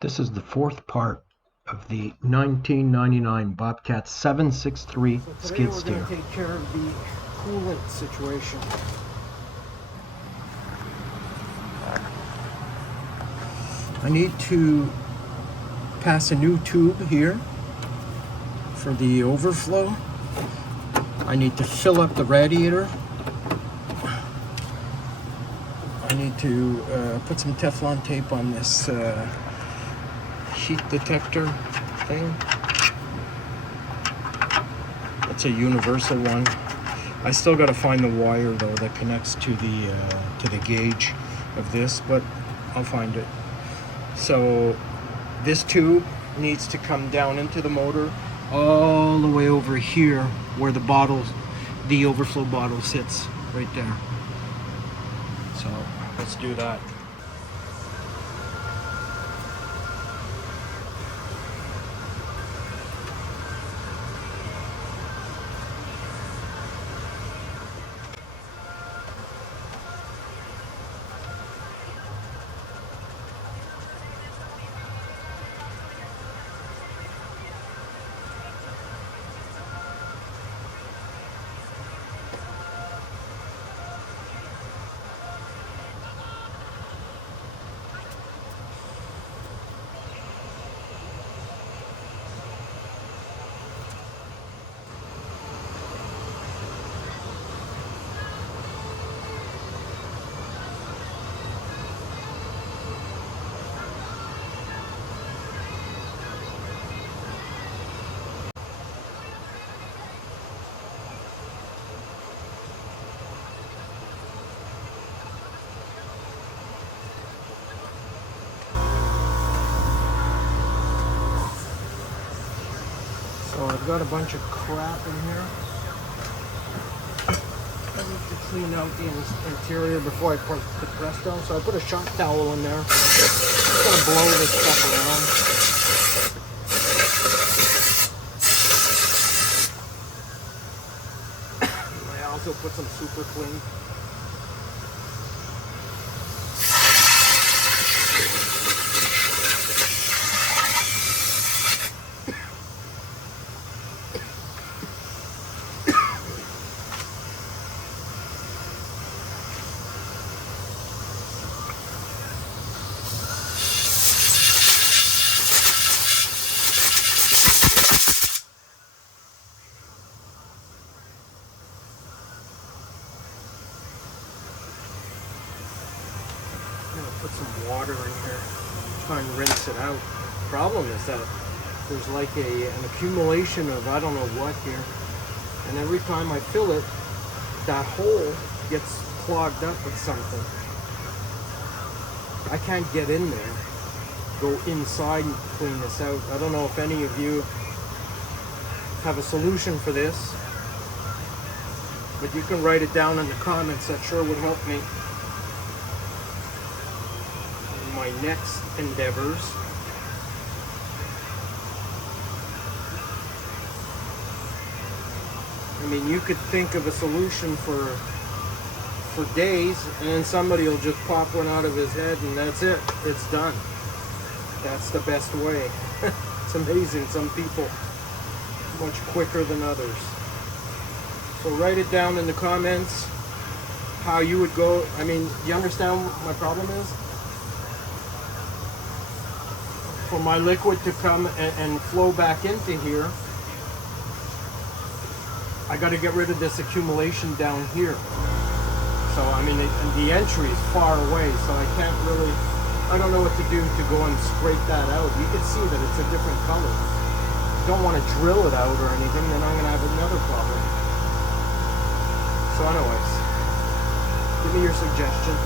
This is the fourth part of the 1999 Bobcat 763 So today skid we're steer. going to take care of the coolant situation. I need to pass a new tube here for the overflow. I need to fill up the radiator. I need to put some Teflon tape on this heat detector thing. It's a universal one. I still got to find the wire though that connects to the gauge of this, but I'll find it. So this tube needs to come down into the motor all the way over here where the overflow bottle sits right there. So let's do that. So I've got a bunch of crap in here. I need to clean out the interior before I put the press down. So I put a shop towel in there. Just gonna blow this stuff around. I also put some super clean. Put some water in here, try and rinse it out. Problem is that there's like an accumulation of I don't know what here, and every time I fill it, that hole gets clogged up with something. I can't get in there, go inside and clean this out. I don't know if any of you have a solution for this, but you can write it down in the comments. That sure would help me. My next endeavors. I mean, you could think of a solution for days, and then somebody will just pop one out of his head, and that's it. It's done. That's the best way. It's amazing. Some people much quicker than others. So write it down in the comments how you would go. I mean, you understand what my problem is? For my liquid to come and flow back into here, I got to get rid of this accumulation down here. So I mean, the entry is far away, so I can't really, I don't know what to do to go and scrape that out. You can see that it's a different color. Don't want to drill it out or anything, then I'm going to have another problem. So anyways, give me your suggestions.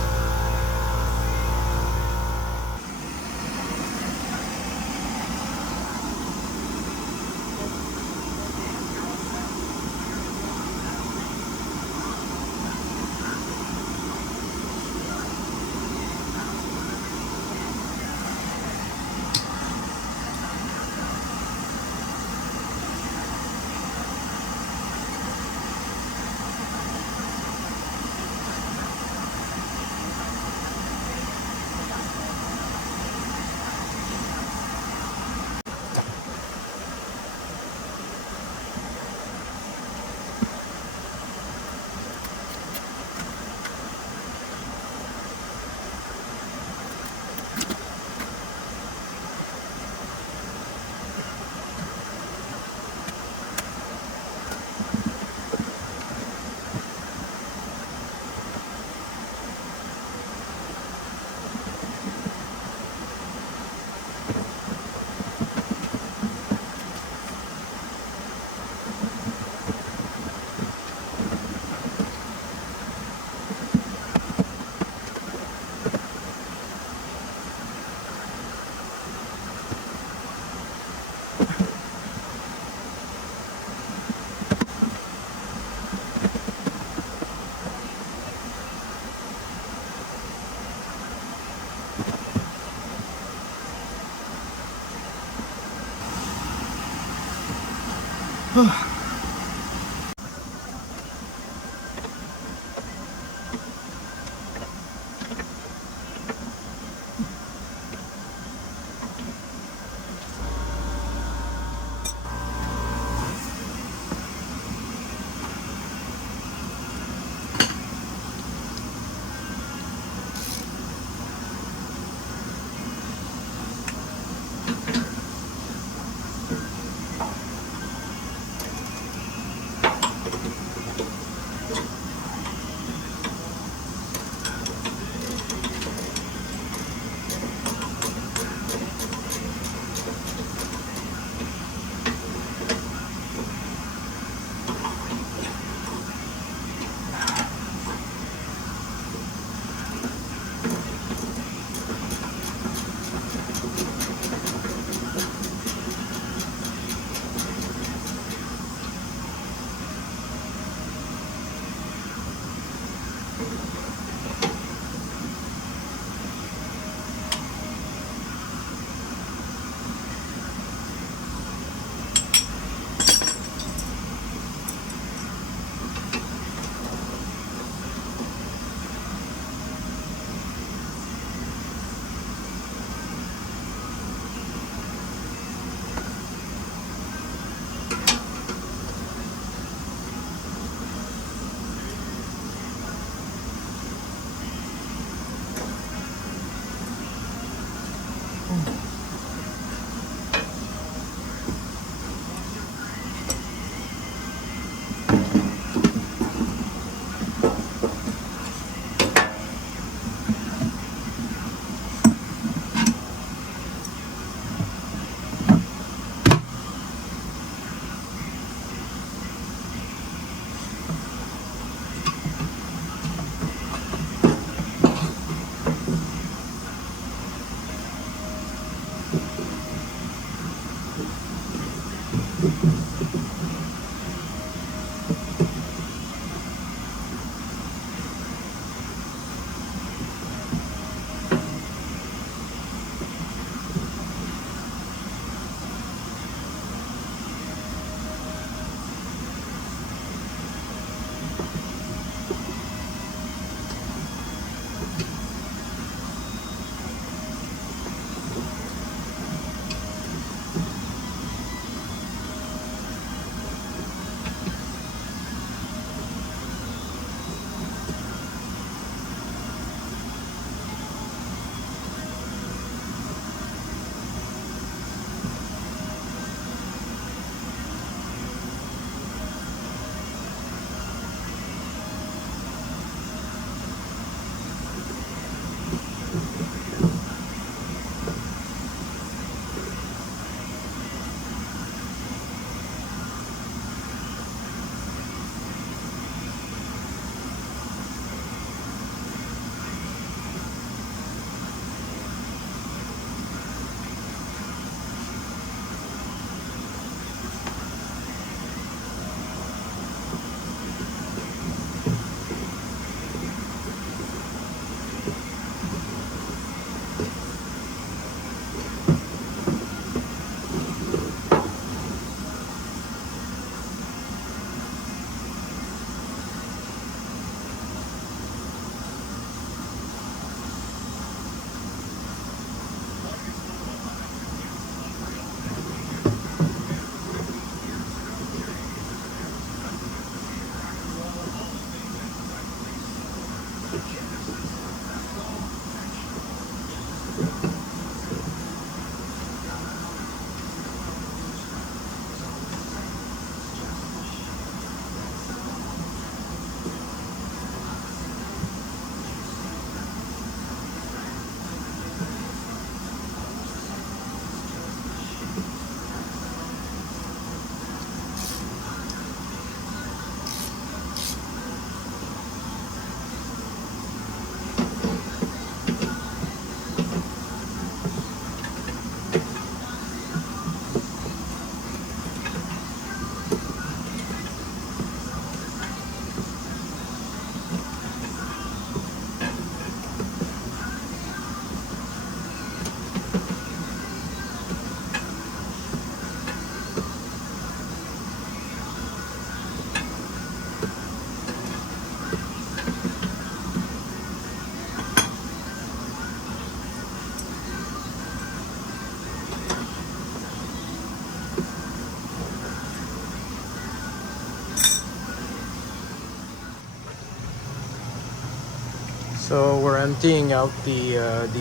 So we're emptying out the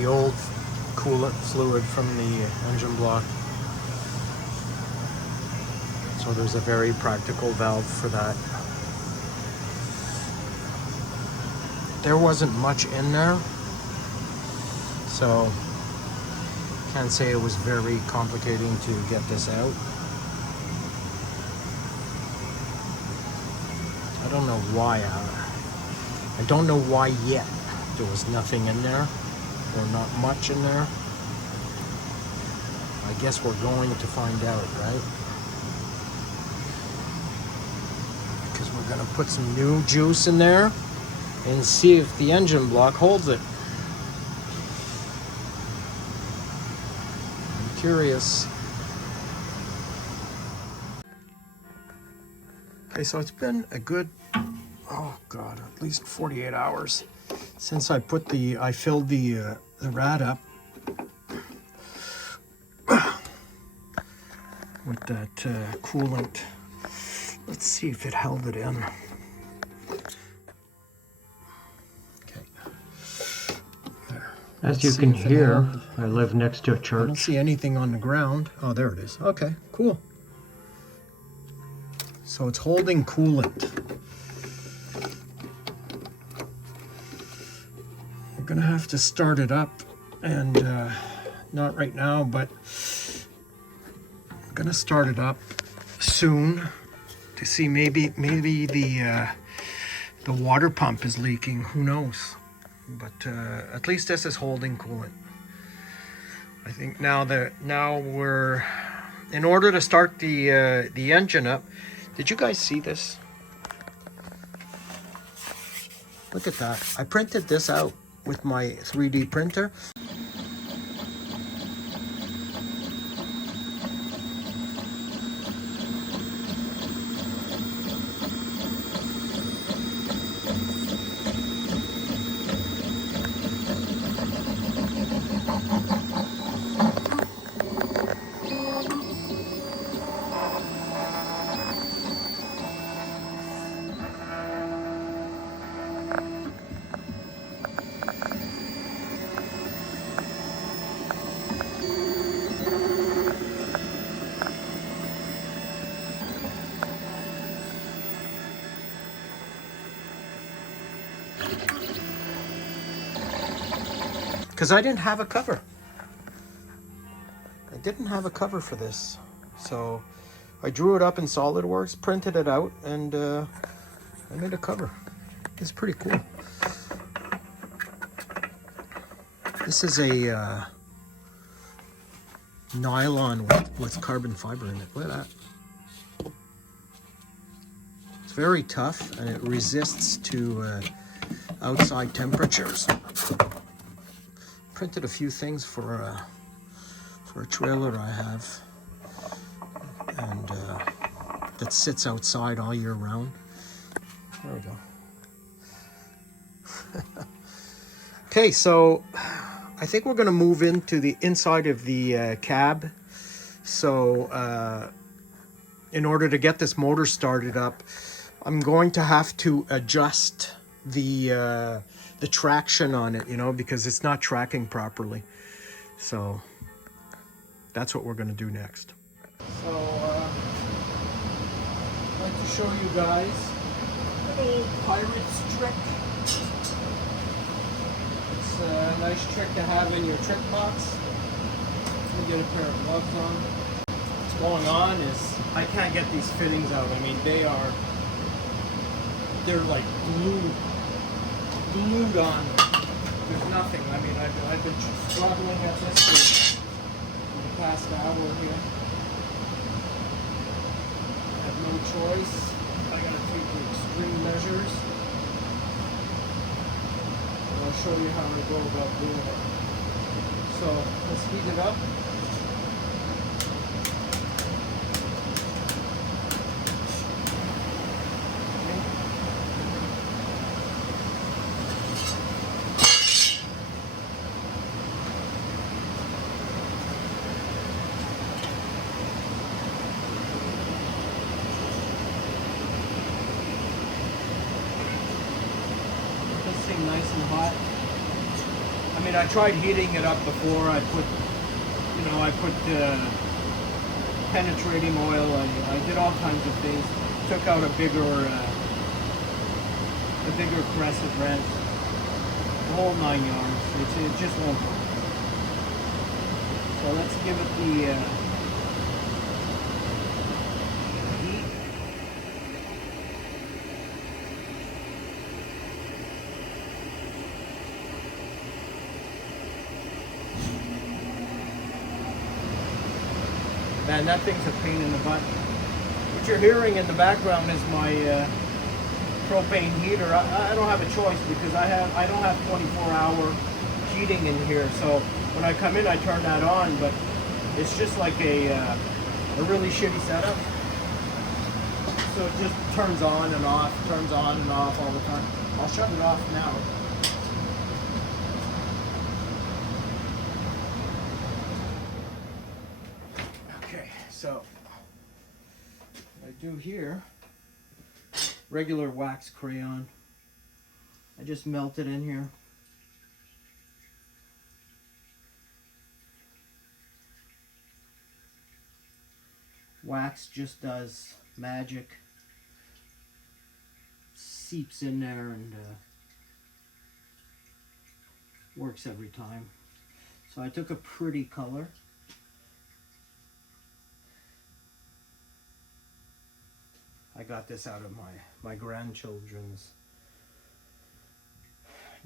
old coolant fluid from the engine block. So there's a very practical valve for that. There wasn't much in there, so can't say it was very complicating to get this out. I don't know why. I don't know why yet there was nothing in there, or not much in there. I guess we're going to find out, right? Because we're gonna put some new juice in there and see if the engine block holds it. I'm curious. Okay, so it's been a good, oh God, at least 48 hours since I filled the rad up with that coolant. Let's see if it held it in. Okay. There. As you can hear, I live next to a I don't church. see anything on the ground. Oh, there it is. Okay, cool. So it's holding coolant. We're gonna have to start it up, and not right now, but I'm gonna start it up soon to see maybe the water pump is leaking. Who knows? But at least this is holding coolant. I think now we're in order to start the engine up. Did you guys see this? Look at that. I printed this out with my 3D printer. Because I didn't have a cover. I didn't have a cover for this. So I drew it up in SolidWorks, printed it out, and I made a cover. It's pretty cool. This is a nylon with carbon fiber in it. Look at that. It's very tough, and it resists to outside temperatures. Printed a few things for a trailer I have, and that sits outside all year round. There we go. Okay, so I think we're going to move into the inside of the cab. So in order to get this motor started up, I'm going to have to adjust the traction on it, you know, because it's not tracking properly. So that's what we're going to do next. So I'd like to show you guys an old pirate's trick. It's a nice trick to have in your trick box. Let me get a pair of gloves on. What's going on is I can't get these fittings out. I mean, they're like glued on. There's nothing. I mean, I've been struggling at this for the past hour here. I have no choice. I gotta take the extreme measures. And I'll show you how I go about doing it. So let's heat it up. Nice and hot. mean, I tried heating it up before. I put, you know, I put penetrating oil. I did all kinds of things. Took out a bigger crescent wrench. The whole 9 yards. It just won't work. So let's give it the heat. Man, that thing's a pain in the butt. What you're hearing in the background is my propane heater. I don't have a choice because I don't have 24-hour heating in here. So when I come in, I turn that on, but it's just like a really shitty setup. So it just turns on and off all the time. I'll shut it off now. Okay, so what I do here, regular wax crayon. I just melt it in here. Wax just does magic. Seeps in there and works every time. So I took a pretty color. I got this out of my grandchildren's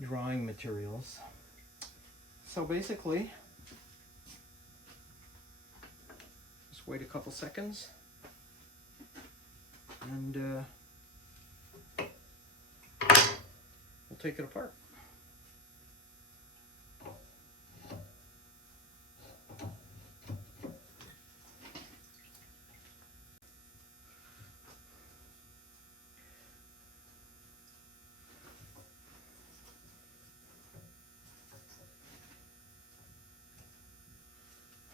drawing materials. So basically, just wait a couple seconds and we'll take it apart.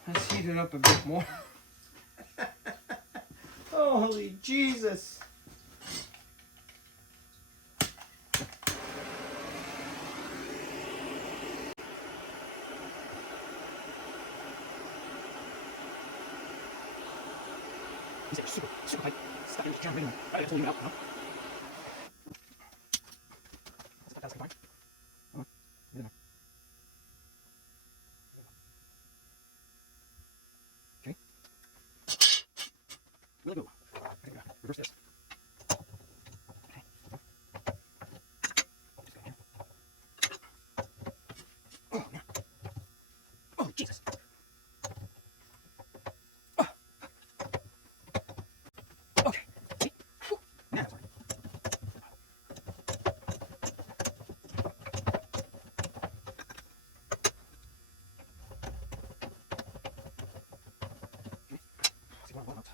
Let's heat it up a bit more. Holy Jesus! These are super high stuff in this generator. I told you out, huh? That's fine. Okay. Really go. Reverse this. Okay. Oh, yeah. Oh, Jesus. Oh. Okay. See? Whew. Yeah, that's right. See what I want.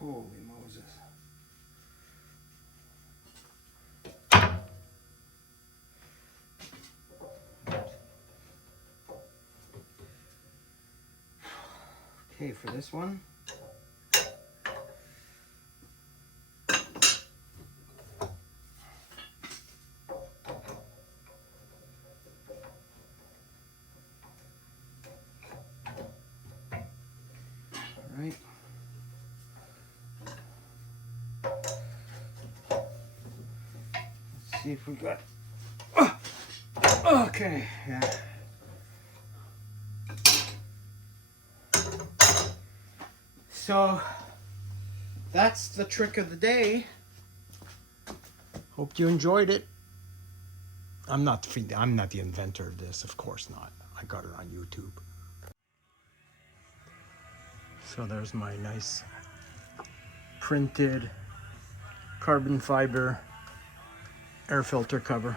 Holy Moses. Okay, for this one, all right. Let's see if we got. Okay, yeah. So that's the trick of the day. Hope you enjoyed it. I'm not the inventor of this, of course not. I got it on YouTube. So there's my nice printed carbon fiber air filter cover.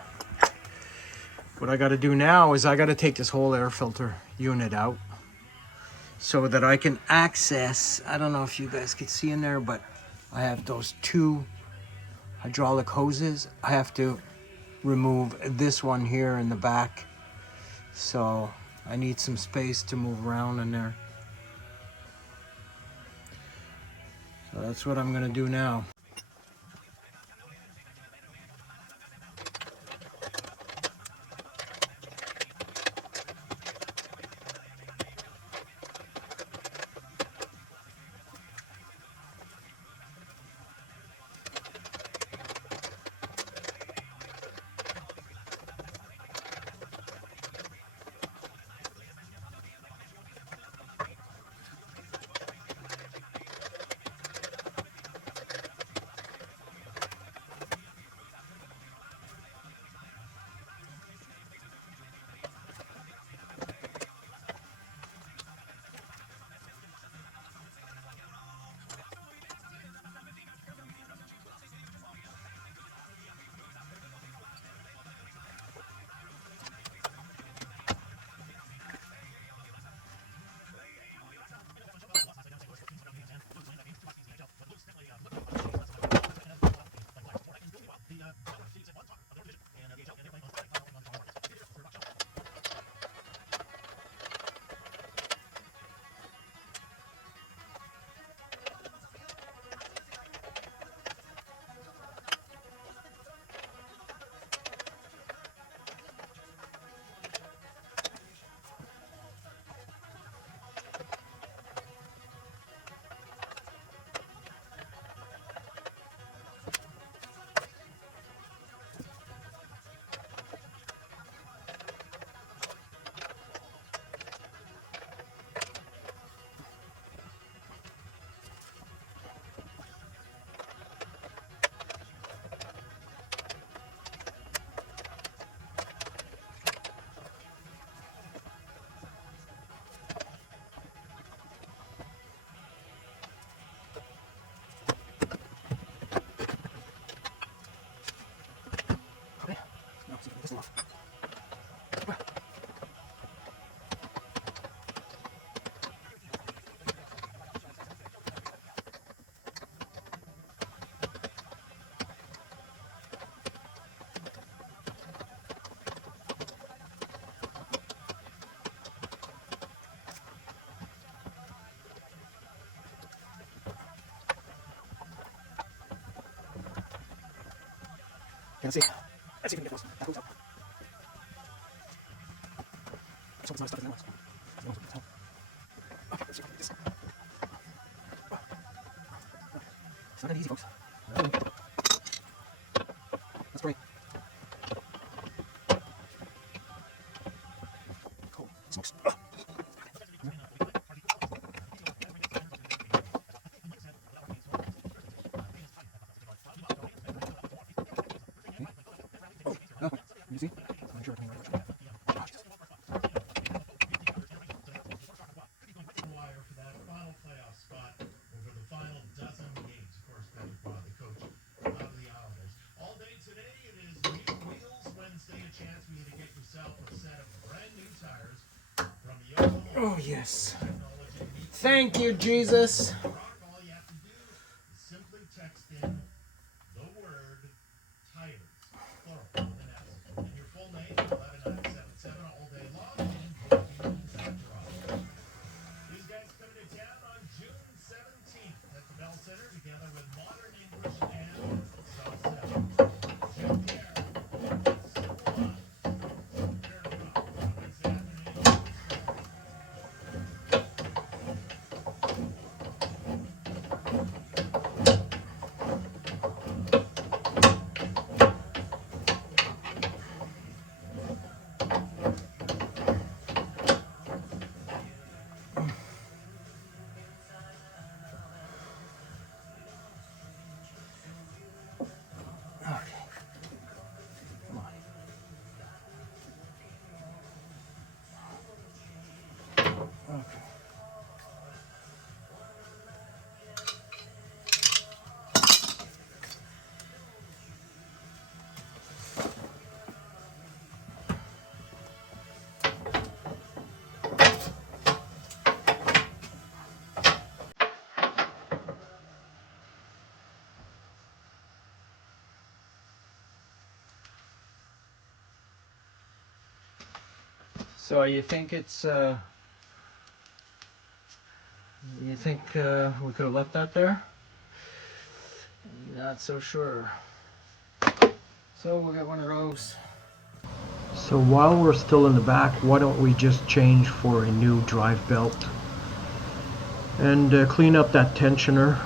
What I got to do now is I got to take this whole air filter unit out so that I can access, I don't know if you guys can see in there, but I have those two hydraulic hoses. I have to remove this one here in the back, so I need some space to move around in there. So that's what I'm gonna do now. Let's see. Let's see if we can get close. That goes up. Let's hope it's not stuck in that one. Okay, let's see if we can get this. It's not that easy, folks. Let's pray. Cool. Smokes. You see? I'm sure I can much. Oh, Jesus. Wire for that final playoff spot over the final dozen games. Of course, Patrick Waugh, the coach of the Islanders. All day today, it is New Wheels Wednesday. A chance for you to get yourself a set of brand new tires from the Oh, yes. Thank you, Jesus. All you have to do is simply text in the word tires, plural, with an S, and your full name, 11977, all day long, and bookings after all. These guys coming to town on June 17th at the Bell Center, together with Modern English and Salsa. Jim Pierre, Simple Wednesday afternoon. So you think it's you think we could have left that there? Not so sure. So we'll get one of those. So while we're still in the back, why don't we just change for a new drive belt and clean up that tensioner.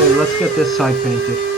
Okay, let's get this side painted.